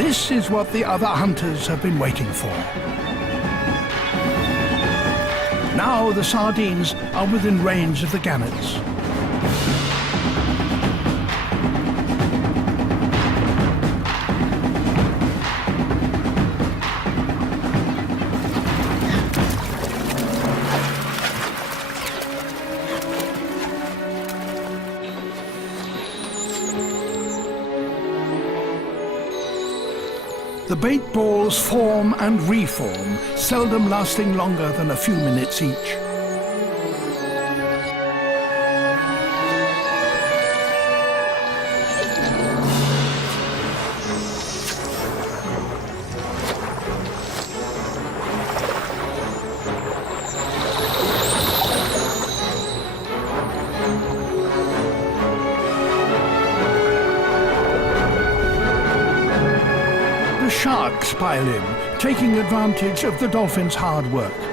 This is what the other hunters have been waiting for. Now the sardines are within range of the gannets. The bait balls form and reform, seldom lasting longer than a few minutes each. Sharks pile in, taking advantage of the dolphins' hard work.